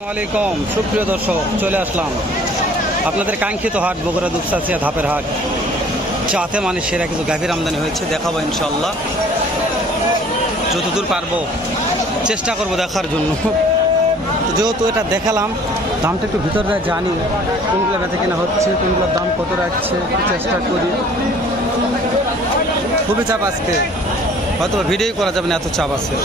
আসসালামাইকুম সুপ্রিয় দর্শক, চলে আসলাম আপনাদের কাঙ্ক্ষিত হাট বগুড়া দুপচাচিয়া ধাপের হাট। যাতে মানে সেরা কিছু গাভীর আমদানি হয়েছে, দেখাবো ইনশাল্লাহ। যতদূর পারবো চেষ্টা করব দেখার জন্য। যেহেতু এটা দেখালাম, দামটা একটু ভিতরে জানি কোনগুলো বেচা কেনা হচ্ছে, কোনগুলোর দাম কত রাখছে, একটু চেষ্টা করি। খুবই চাপ আজকে, হয়তো ভিডিও করা যাবে না, এত চাপ আছে।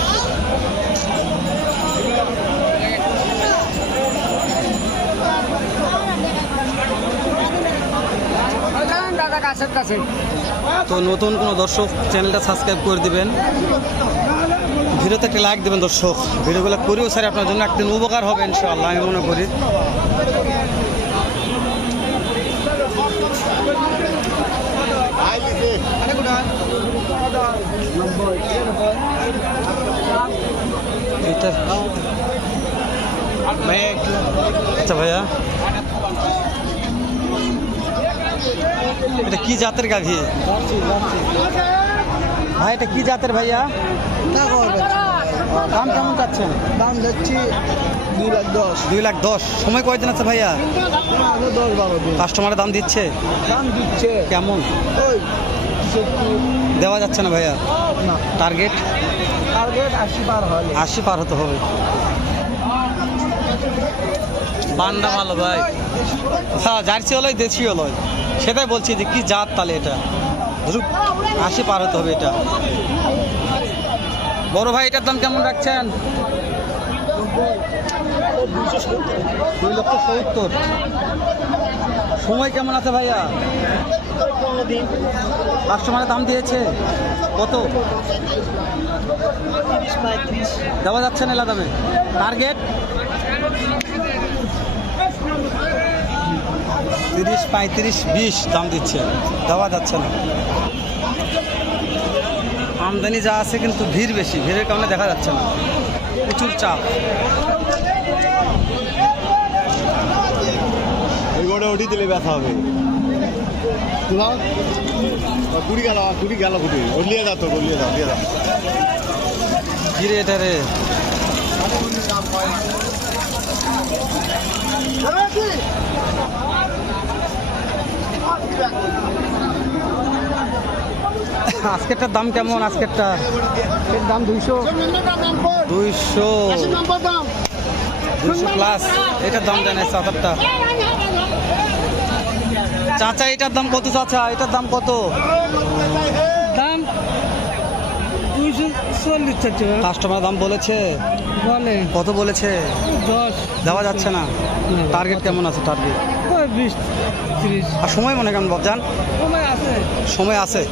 তো নতুন কোনো দর্শক চ্যানেলটা সাবস্ক্রাইব করে দিবেন, ভিডিওতে একটা লাইক দেবেন দর্শক। ভিডিওগুলো করেও স্যার আপনার জন্য একদিন উপকার হবে ইনশাআল্লাহ, আমি মনে করি। আচ্ছা ভাইয়া, এটা কি জাতের গাভী ভাই? এটা কি জাতের ভাইয়া? দাম কেমন চাচ্ছেন? দাম যাচ্ছি 2,10,000। 2,10,000। সময় কয়দিন আছে ভাইয়া? 10-12 দিন। কাস্টমারের দাম দিচ্ছে? দাম দিচ্ছে কেমন? ওই 70 দেওয়া যাচ্ছে না ভাইয়া? না। টার্গেট 80 পার হলে। 80 পার হতে হবে। বান্ডা ভালো ভাই, হ্যাঁ জার্সি হলোই দেশি হলোই, সেটাই বলছি যে কি জাত তাহলে এটা। 80 পার হতে হবে এটা। বড় ভাই এটার দাম কেমন রাখছেন? 2,70,000। সময় কেমন আছে ভাইয়া? কাস্টমারের দাম দিয়েছে কত? 30-35 দেওয়া যাচ্ছে না এলা দামে? টার্গেট 30, 35, 20 দাম দিচ্ছে, দেওয়া যাচ্ছে না। আমদানি যা আছে কিন্তু ভিড় বেশি, ভিড়ের কারণে দেখা যাচ্ছে না, প্রচুর চাপ। এই গোটা উঠি দিলে ব্যথা হবে। কুড়ি গেল কুড়ি ওলিয়ে দাও তো, ওলিয়ে দাও, দিয়ে দাও। কি রে এটা রে? আজকেরটার দাম কেমন? আজকেরটা দাম 200 প্লাস। এটার দাম জানে চাচারটা? চাচা এটার দাম কত? চাচা এটার দাম কত? দাম 240 কাস্টমার দাম বলেছে? বলে কত বলেছে? 10 দেওয়া যাচ্ছে না। টার্গেট কেমন আছে? টার্গেট 20-30 আর সময় মনে কেমন বাবজান? সময় আছে। সময় আছে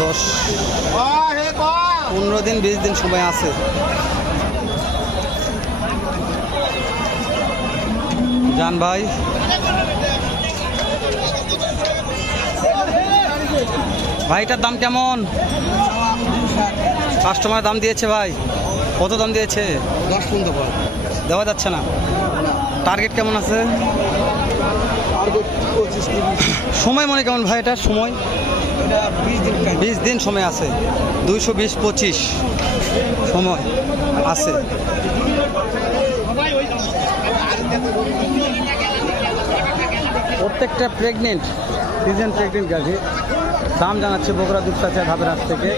10-15 দিন 20 দিন সময় আছে। জান ভাই, ভাইটার দাম কেমন? কাস্টমার দাম দিয়েছে ভাই? কত দাম দিয়েছে? 10 পর্যন্ত দেওয়া যাচ্ছে না। টার্গেট কেমন আছে? 25-30 সময় মনে কেমন ভাই? এটার সময় 20 দিন সময় আছে। 220-25 সময় আছে। প্রত্যেকটা প্রেগনেন্ট, সিজন প্রেগনেন্ট গাভী। দাম জানাচ্ছে বগুড়া দুপচাচিয়া ধাপের হাট থেকে।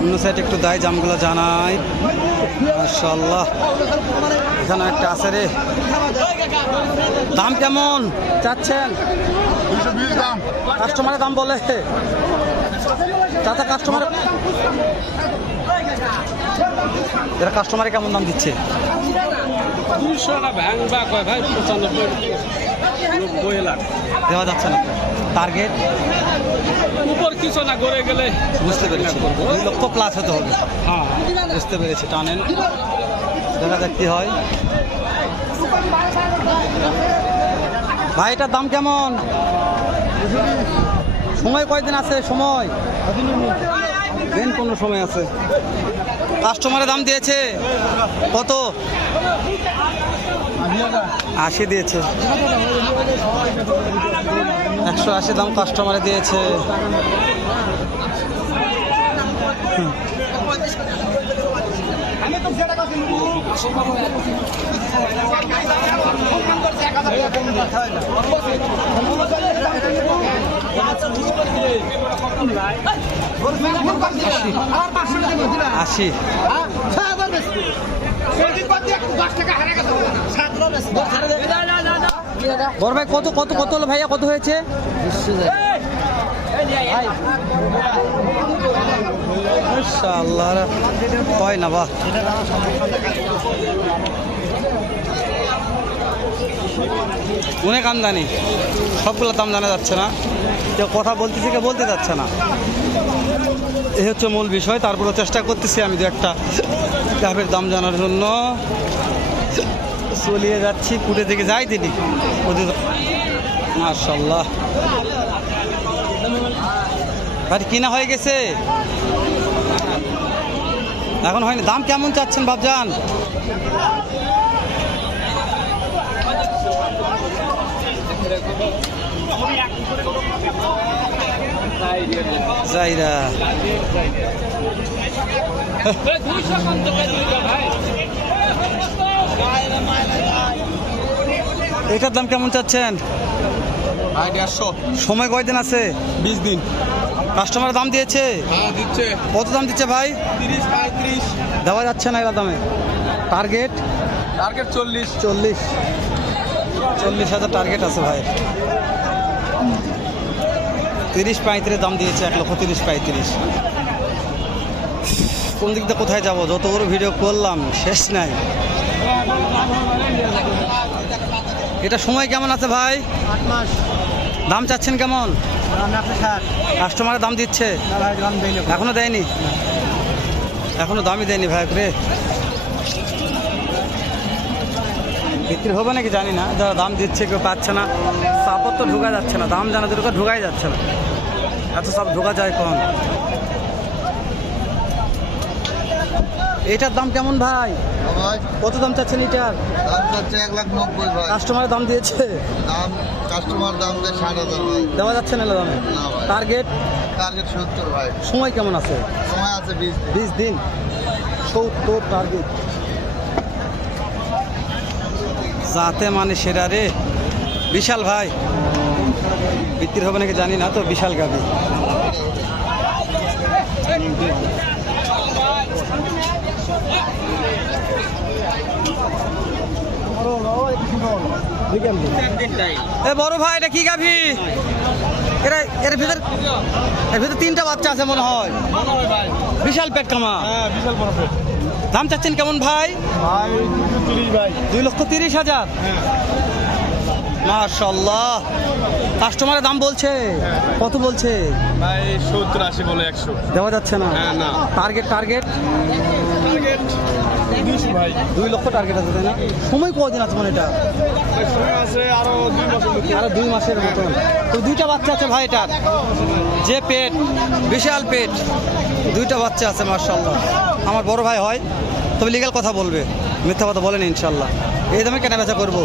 অন্য সাইডে একটু দায় জামগুলো জানাই। মাশাআল্লাহ, এখানে একটা আছে রে। দাম কেমন চাচ্ছেন? 220 দাম। কাস্টমারের দাম বলে চাচা? কাস্টমার এরা কাস্টমারে কেমন দাম দিচ্ছে? 200 না ভাঙবা কয় ভাই, 95-90 লাখ দেওয়া যাচ্ছে না। টার্গেট উপর কিছু না করে গেলে বুঝতে পেরেছি, 2 লক্ষ প্লাস হতে হবে। হ্যাঁ বুঝতে পেরেছি, টানেন, দেখা যাক কি হয়। ভাই এটার দাম কেমন? সময় কয়দিন আছে? সময় দিন 15 সময় আছে। কাস্টমারের দাম দিয়েছে কত? 80 দিয়েছে। 180 দাম কাস্টমারে দিয়েছে। আশি। বড় ভাই কত কত কত হলো ভাইয়া, কত হয়েছে? মাশাআল্লাহ, হয় না বাহ। অনেক আমদানি, সবগুলো দাম জানা যাচ্ছে না, কেউ কথা বলতেছে কেউ বলতে যাচ্ছে না, এই হচ্ছে মূল বিষয়। তারপরে চেষ্টা করতেছি আমি দু একটা গাভীর দাম জানার জন্য। চলিয়ে যাচ্ছি, কুটে থেকে যাই তিনি। মাশাআল্লাহ, ভাই কিনা হয়ে গেছে? এখন হয়নি। দাম কেমন চাচ্ছেন বাবজান? জাইরা এটার দাম কেমন চাচ্ছেন? 150। সময় কয়দিন আছে? 20 দিন। কাস্টমার দাম দিয়েছে? হ্যাঁ দিচ্ছে। কত দাম দিচ্ছে ভাই? 30 35। দেওয়া যাচ্ছে না এরা দামে। টার্গেট? টার্গেট 40। 40,000 টার্গেট আছে ভাই। 30-35 দাম দিয়েছে, 1,30,35,000। কোন দিক দিয়ে কোথায় যাবো? যত বড় ভিডিও করলাম শেষ নাই। এটা সময় কেমন আছে ভাই? 8 মাস। দাম চাচ্ছেন কেমন? কাস্টমারের দাম দিচ্ছে? এখনো দেয়নি? এখনো দামই দেয়নি ভাই রে। বিক্রি হবে নাকি জানি না, যারা দাম দিচ্ছে কেউ পাচ্ছে না। সাপোর্ট তো ঢোকা যাচ্ছে না, দাম জানা দুটো ঢোকাই যাচ্ছে না, এত সব ঢোকা যায় কখন। এটার দাম কেমন ভাই? কত দাম চাচ্ছেন এটার? দাম চাচ্ছে 1,90,000 ভাই। কাস্টমারের দাম দিয়েছে? দাম কাস্টমার দাম দেয় 60,000 ভাই। দেওয়া যাচ্ছে না দামে? না ভাই। টার্গেট? টার্গেট 70 ভাই। সময় কেমন আছে? সময় আছে 20 দিন। 20 দিন। 70 টার্গেট। যাতে মানে সেরা রে। বিশাল ভাই, বিক্রি হবে নাকি জানি না তো, বিশাল গাভী। এ বড় ভাই, এটা কি গাভী? এর ভিতর 3টা বাচ্চা আছে মনে হয়। বিশাল পেট কামা। হ্যাঁ বিশাল বড় পেট। দাম চাচ্ছেন কেমন ভাই? ভাই 30 ভাই। 2,30,000। মাশাআল্লাহ, কাস্টমারের দাম বলছে? কত বলছে ভাই? 70 80 বলে 100। দেওয়া যাচ্ছে না? হ্যাঁ না। টার্গেট? টার্গেট টার্গেট 20 ভাই। 2 লক্ষ টার্গেট আছে তাই না? সময় কদিন আছে মানে এটা? সময় আছে আরো 2 মাস। আরো 2 মাসের মতন। তো 2টা বাচ্চা আছে ভাই এটার, যে পেট, বিশাল পেট, 2টা বাচ্চা আছে। মাশাআল্লাহ, আমার বড় ভাই হয়, তবে লিগ্যাল কথা বলবে, মিথ্যা কথা বলেন ইনশাল্লাহ। এই দামে কেনা বেচা করবো।